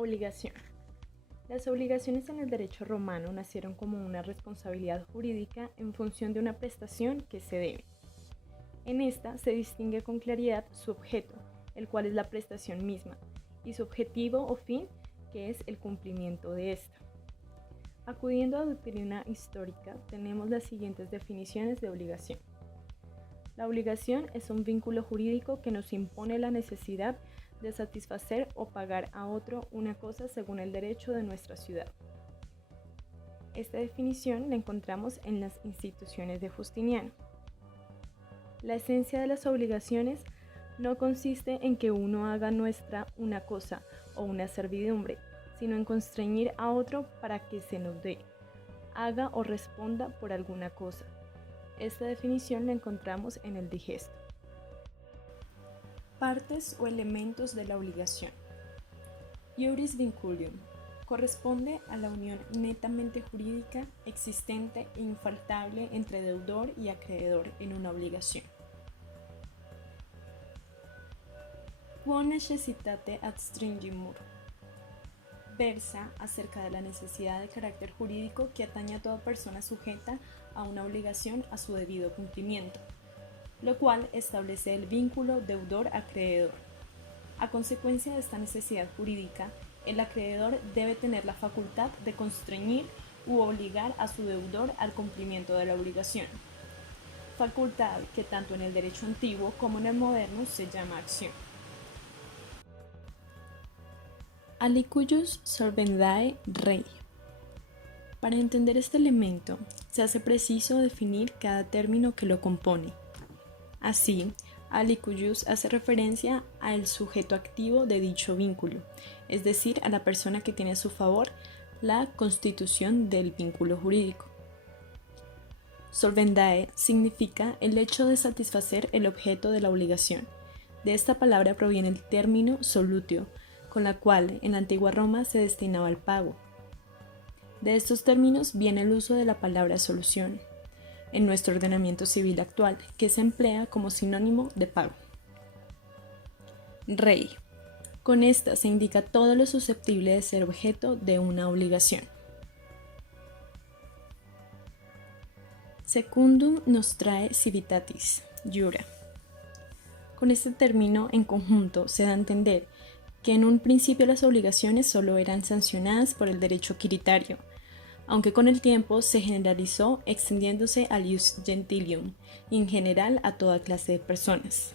Obligación. Las obligaciones en el derecho romano nacieron como una responsabilidad jurídica en función de una prestación que se debe. En esta se distingue con claridad su objeto, el cual es la prestación misma, y su objetivo o fin, que es el cumplimiento de esta. Acudiendo a doctrina histórica, tenemos las siguientes definiciones de obligación. La obligación es un vínculo jurídico que nos impone la necesidad de satisfacer o pagar a otro una cosa según el derecho de nuestra ciudad. Esta definición la encontramos en las instituciones de Justiniano. La esencia de las obligaciones no consiste en que uno haga nuestra una cosa o una servidumbre, sino en constreñir a otro para que se nos dé, haga o responda por alguna cosa. Esta definición la encontramos en el digesto. Partes o elementos de la obligación. Iuris vinculium corresponde a la unión netamente jurídica existente e infaltable entre deudor y acreedor en una obligación. Quo necessitate ad stringimur versa acerca de la necesidad de carácter jurídico que atañe a toda persona sujeta a una obligación a su debido cumplimiento, lo cual establece el vínculo deudor-acreedor. A consecuencia de esta necesidad jurídica, el acreedor debe tener la facultad de constreñir u obligar a su deudor al cumplimiento de la obligación, facultad que tanto en el derecho antiguo como en el moderno se llama acción. Alicuius solvendae rei. Para entender este elemento, se hace preciso definir cada término que lo compone. Así, alicuius hace referencia al sujeto activo de dicho vínculo, es decir, a la persona que tiene a su favor la constitución del vínculo jurídico. Solvendae significa el hecho de satisfacer el objeto de la obligación. De esta palabra proviene el término solutio, con la cual en la antigua Roma se destinaba al pago. De estos términos viene el uso de la palabra solución en nuestro ordenamiento civil actual, que se emplea como sinónimo de pago. Rei. Con esta se indica todo lo susceptible de ser objeto de una obligación. Secundum nostrae civitatis, jura. Con este término en conjunto se da a entender que en un principio las obligaciones solo eran sancionadas por el derecho quiritario, aunque con el tiempo se generalizó extendiéndose al ius gentilium y en general a toda clase de personas.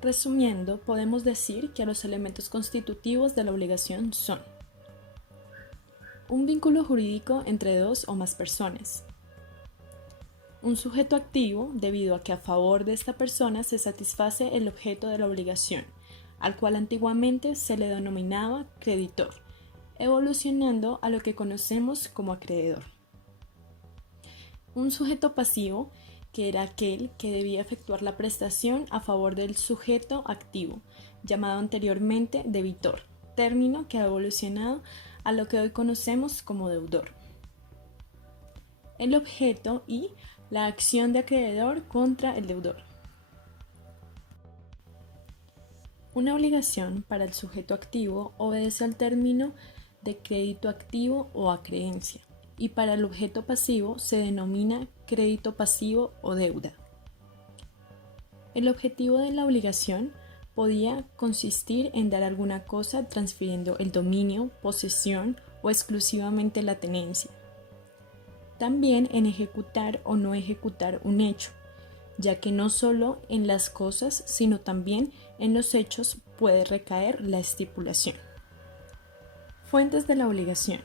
Resumiendo, podemos decir que los elementos constitutivos de la obligación son un vínculo jurídico entre dos o más personas, un sujeto activo debido a que a favor de esta persona se satisface el objeto de la obligación, al cual antiguamente se le denominaba creditor, evolucionando a lo que conocemos como acreedor. Un sujeto pasivo, que era aquel que debía efectuar la prestación a favor del sujeto activo, llamado anteriormente debitor, término que ha evolucionado a lo que hoy conocemos como deudor. El objeto y la acción de acreedor contra el deudor. Una obligación para el sujeto activo obedece al término de crédito activo o acreencia, y para el objeto pasivo se denomina crédito pasivo o deuda. El objetivo de la obligación podía consistir en dar alguna cosa transfiriendo el dominio, posesión o exclusivamente la tenencia. También en ejecutar o no ejecutar un hecho, ya que no solo en las cosas, sino también en los hechos puede recaer la estipulación. Fuentes de la obligación.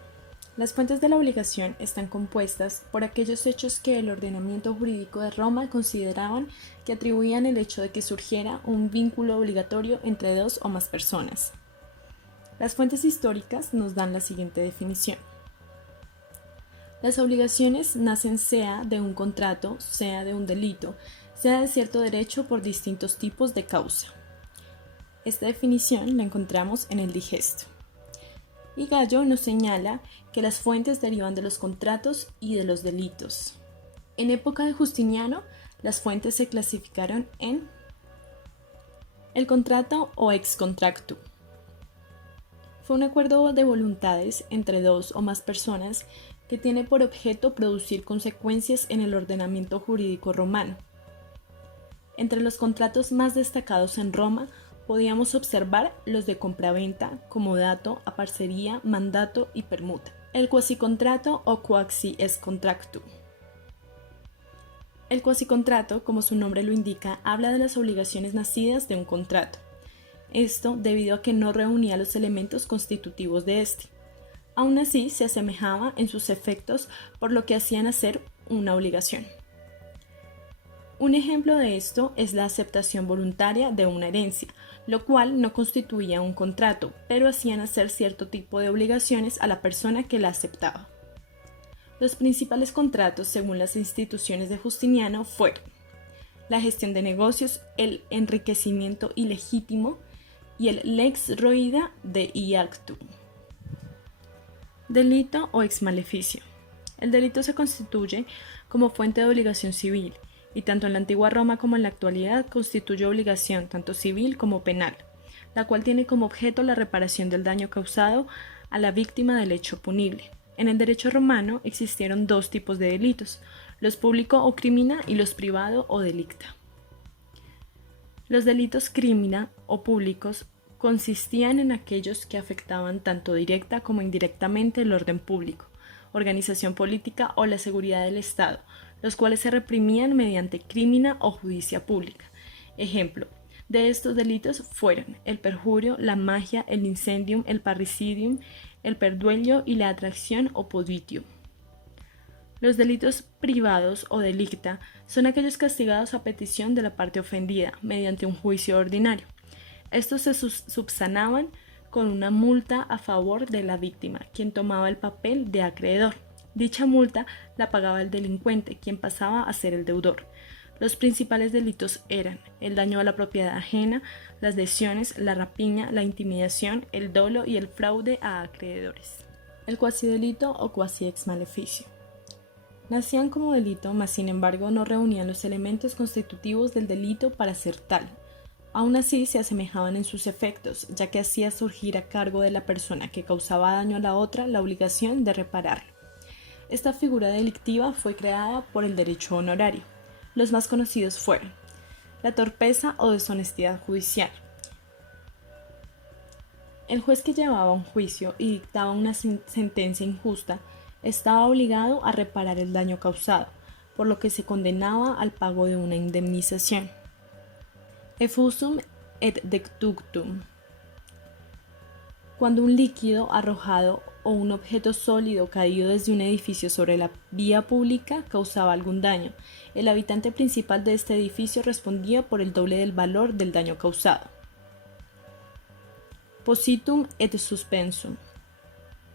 Las fuentes de la obligación están compuestas por aquellos hechos que el ordenamiento jurídico de Roma consideraban que atribuían el hecho de que surgiera un vínculo obligatorio entre dos o más personas. Las fuentes históricas nos dan la siguiente definición. Las obligaciones nacen sea de un contrato, sea de un delito, sea de cierto derecho por distintos tipos de causa. Esta definición la encontramos en el digesto. Y Gallo nos señala que las fuentes derivan de los contratos y de los delitos. En época de Justiniano, las fuentes se clasificaron en el contrato o ex contractu, Fue un acuerdo de voluntades entre dos o más personas que tiene por objeto producir consecuencias en el ordenamiento jurídico romano. Entre los contratos más destacados en Roma podíamos observar los de compraventa, comodato, aparcería, mandato y permuta. El quasicontrato o quasi est contractu. El quasicontrato, como su nombre lo indica, habla de las obligaciones nacidas de un contrato. Esto debido a que no reunía los elementos constitutivos de este. Aún así, se asemejaba en sus efectos por lo que hacían hacer una obligación. Un ejemplo de esto es la aceptación voluntaria de una herencia, lo cual no constituía un contrato, pero hacían hacer cierto tipo de obligaciones a la persona que la aceptaba. Los principales contratos, según las instituciones de Justiniano, fueron la gestión de negocios, el enriquecimiento ilegítimo y el lex roida de iactu. Delito o exmaleficio. El delito se constituye como fuente de obligación civil y tanto en la antigua Roma como en la actualidad constituye obligación tanto civil como penal, la cual tiene como objeto la reparación del daño causado a la víctima del hecho punible. En el derecho romano existieron dos tipos de delitos, los público o crimina y los privado o delicta. Los delitos crimina o públicos consistían en aquellos que afectaban tanto directa como indirectamente el orden público, organización política o la seguridad del Estado, los cuales se reprimían mediante crimina o judicia pública. Ejemplo de estos delitos fueron el perjurio, la magia, el incendium, el parricidium, el perduello y la atracción o poditio. Los delitos privados o delicta son aquellos castigados a petición de la parte ofendida mediante un juicio ordinario. Estos se subsanaban con una multa a favor de la víctima, quien tomaba el papel de acreedor. Dicha multa la pagaba el delincuente, quien pasaba a ser el deudor. Los principales delitos eran el daño a la propiedad ajena, las lesiones, la rapiña, la intimidación, el dolo y el fraude a acreedores. El cuasidelito o quasi ex maleficio. Nacían como delito, mas sin embargo no reunían los elementos constitutivos del delito para ser tal. Aún así se asemejaban en sus efectos, ya que hacía surgir a cargo de la persona que causaba daño a la otra la obligación de repararlo. Esta figura delictiva fue creada por el derecho honorario. Los más conocidos fueron la torpeza o deshonestidad judicial. El juez que llevaba un juicio y dictaba una sentencia injusta estaba obligado a reparar el daño causado, por lo que se condenaba al pago de una indemnización. Effusum et deductum. Cuando un líquido arrojado o un objeto sólido caído desde un edificio sobre la vía pública causaba algún daño, el habitante principal de este edificio respondía por el doble del valor del daño causado. Positum et suspensum.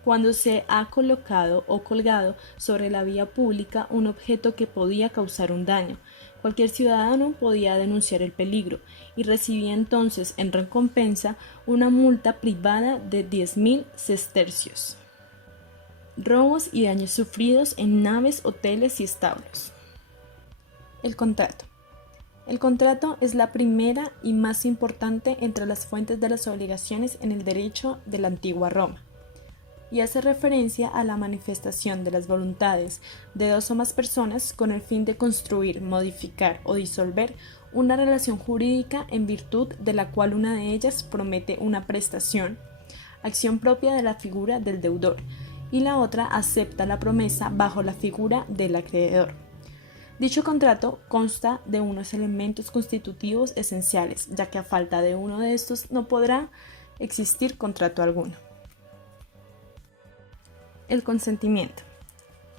Cuando se ha colocado o colgado sobre la vía pública un objeto que podía causar un daño, cualquier ciudadano podía denunciar el peligro y recibía entonces en recompensa una multa privada de 10.000 sestercios. Robos y daños sufridos en naves, hoteles y establos. El contrato. El contrato es la primera y más importante entre las fuentes de las obligaciones en el derecho de la antigua Roma, y hace referencia a la manifestación de las voluntades de dos o más personas con el fin de construir, modificar o disolver una relación jurídica en virtud de la cual una de ellas promete una prestación, acción propia de la figura del deudor, y la otra acepta la promesa bajo la figura del acreedor. Dicho contrato consta de unos elementos constitutivos esenciales, ya que a falta de uno de estos no podrá existir contrato alguno. El consentimiento.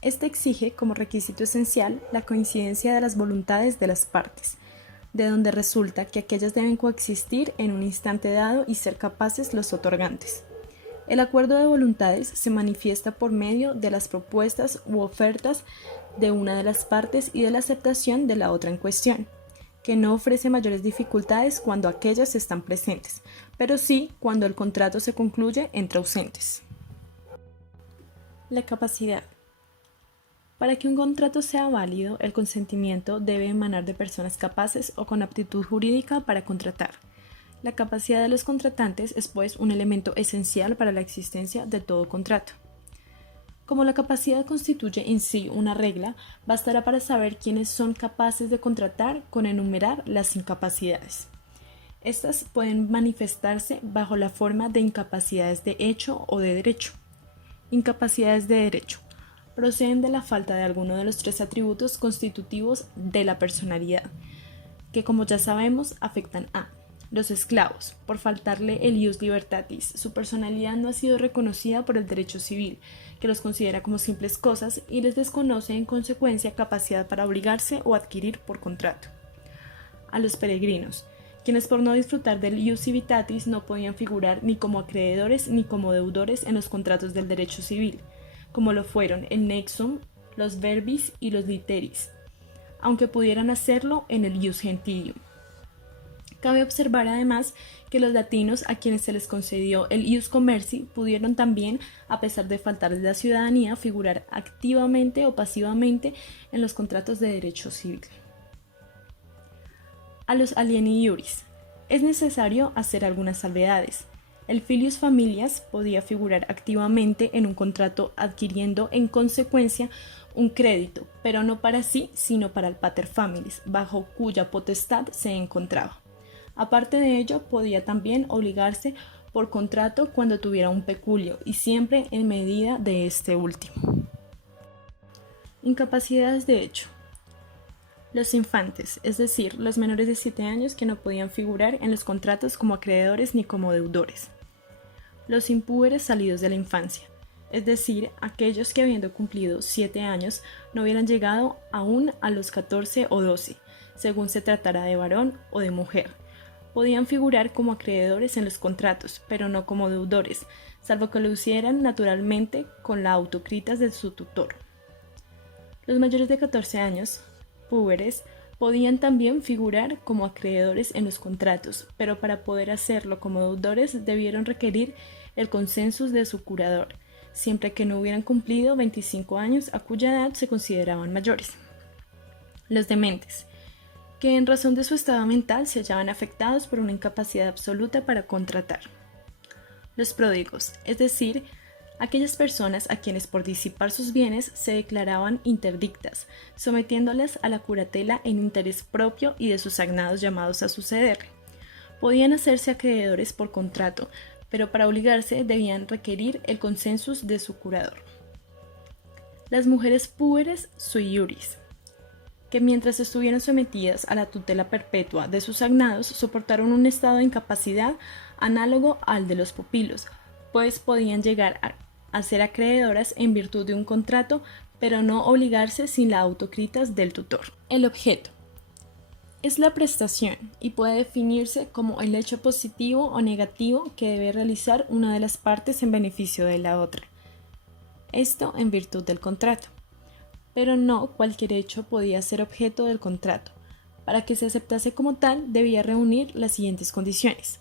Este exige como requisito esencial la coincidencia de las voluntades de las partes, de donde resulta que aquellas deben coexistir en un instante dado y ser capaces los otorgantes. El acuerdo de voluntades se manifiesta por medio de las propuestas u ofertas de una de las partes y de la aceptación de la otra en cuestión, que no ofrece mayores dificultades cuando aquellas están presentes, pero sí cuando el contrato se concluye entre ausentes. La capacidad. Para que un contrato sea válido, el consentimiento debe emanar de personas capaces o con aptitud jurídica para contratar. La capacidad de los contratantes es pues un elemento esencial para la existencia de todo contrato. Como la capacidad constituye en sí una regla, bastará para saber quiénes son capaces de contratar con enumerar las incapacidades. Estas pueden manifestarse bajo la forma de incapacidades de hecho o de derecho. Incapacidades de derecho proceden de la falta de alguno de los tres atributos constitutivos de la personalidad, que como ya sabemos afectan a los esclavos. Por faltarle el ius libertatis, su personalidad no ha sido reconocida por el derecho civil, que los considera como simples cosas y les desconoce en consecuencia capacidad para obligarse o adquirir por contrato. A los peregrinos, quienes por no disfrutar del ius civitatis no podían figurar ni como acreedores ni como deudores en los contratos del derecho civil, como lo fueron el nexum, los verbis y los literis, aunque pudieran hacerlo en el ius gentilium. Cabe observar además que los latinos a quienes se les concedió el ius commerci pudieron también, a pesar de faltarles la ciudadanía, figurar activamente o pasivamente en los contratos de derecho civil. A los alieni iuris es necesario hacer algunas salvedades. El filius familias podía figurar activamente en un contrato adquiriendo en consecuencia un crédito, pero no para sí, sino para el pater familias, bajo cuya potestad se encontraba. Aparte de ello, podía también obligarse por contrato cuando tuviera un peculio y siempre en medida de este último. Incapacidades de hecho. Los infantes, es decir, los menores de 7 años que no podían figurar en los contratos como acreedores ni como deudores. Los impúberes salidos de la infancia, es decir, aquellos que habiendo cumplido 7 años no hubieran llegado aún a los 14 o 12, según se tratara de varón o de mujer. Podían figurar como acreedores en los contratos, pero no como deudores, salvo que lo hicieran naturalmente con la autocritas de su tutor. Los mayores de 14 años, púberes, podían también figurar como acreedores en los contratos, pero para poder hacerlo como deudores debieron requerir el consensus de su curador, siempre que no hubieran cumplido 25 años, a cuya edad se consideraban mayores. Los dementes, que en razón de su estado mental se hallaban afectados por una incapacidad absoluta para contratar. Los pródigos, es decir, aquellas personas a quienes por disipar sus bienes se declaraban interdictas, sometiéndolas a la curatela en interés propio y de sus agnados llamados a sucederle. Podían hacerse acreedores por contrato, pero para obligarse debían requerir el consensus de su curador. Las mujeres púberes sui iuris, que mientras estuvieron sometidas a la tutela perpetua de sus agnados, soportaron un estado de incapacidad análogo al de los pupilos, pues podían llegar a ser acreedoras en virtud de un contrato, pero no obligarse sin la autocritas del tutor. El objeto es la prestación y puede definirse como el hecho positivo o negativo que debe realizar una de las partes en beneficio de la otra. Esto en virtud del contrato. Pero no cualquier hecho podía ser objeto del contrato. Para que se aceptase como tal, debía reunir las siguientes condiciones.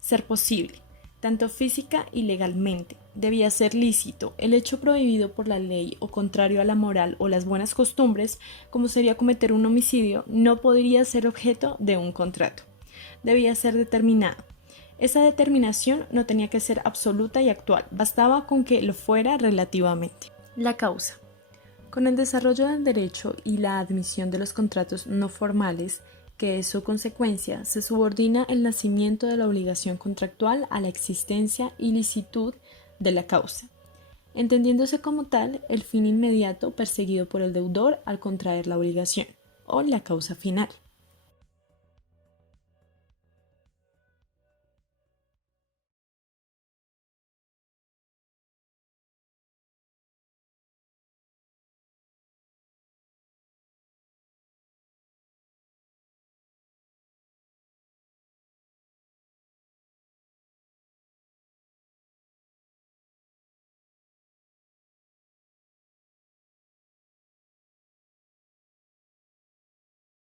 Ser posible, tanto física y legalmente. Debía ser lícito, el hecho prohibido por la ley o contrario a la moral o las buenas costumbres, como sería cometer un homicidio, no podría ser objeto de un contrato. Debía ser determinado. Esa determinación no tenía que ser absoluta y actual, bastaba con que lo fuera relativamente. La causa. Con el desarrollo del derecho y la admisión de los contratos no formales, que es su consecuencia, se subordina el nacimiento de la obligación contractual a la existencia y licitud de la causa, entendiéndose como tal el fin inmediato perseguido por el deudor al contraer la obligación, o la causa final.